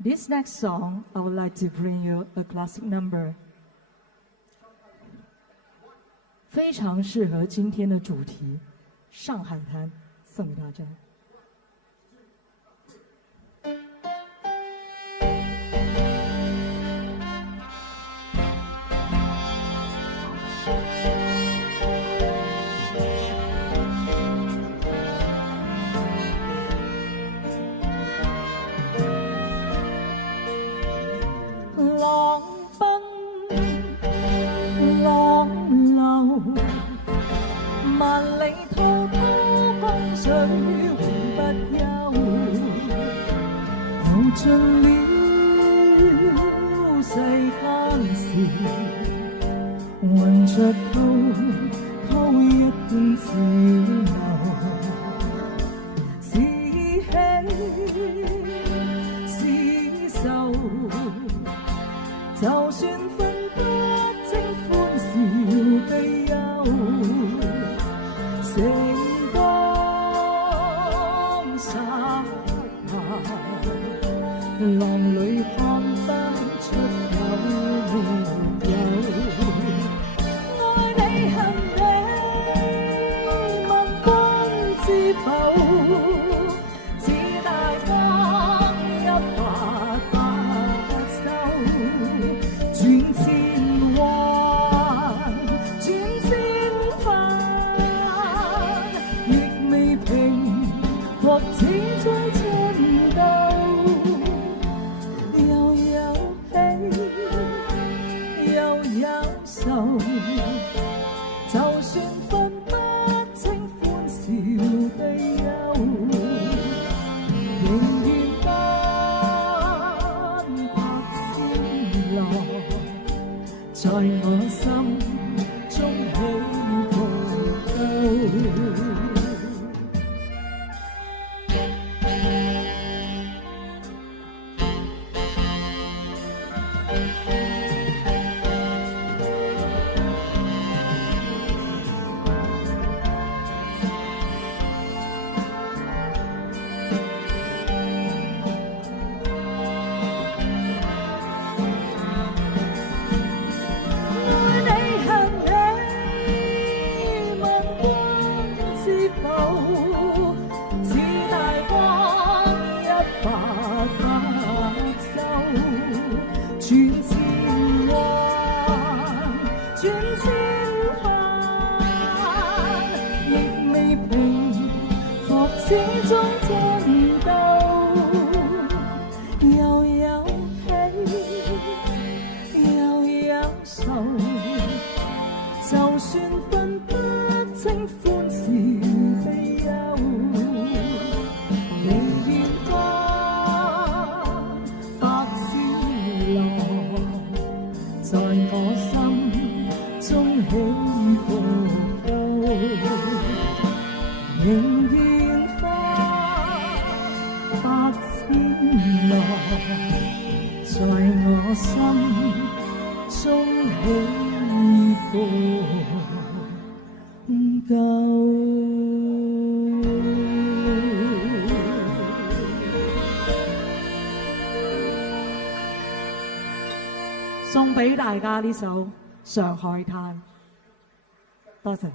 This next song, I would like to bring you a classic number， 非常适合今天的主题——上海滩，送给大家。浪奔浪流，萬里滔滔江水永不休，遊盡了世間事，雲着滔一片潮流，是喜是愁。就算分不清歡笑悲憂，成江沙灘，浪裏看得出有沒有？愛你恨你，問君知否？似大江一發不收。轉千彎，轉千帆，亦未平復始終春鬥，又有喜又有愁，就算分不清歡笑悲憂，仍願分百千浪。在我心中起伏高。轉千彎，轉千帆，亦未平復始終爭鬥，又有喜又有愁，就算分不清歡笑悲憂，仍願在我心中起伏高，仍願花百千浪，在我心中起伏高。送俾大家呢首《上海灘》，多謝。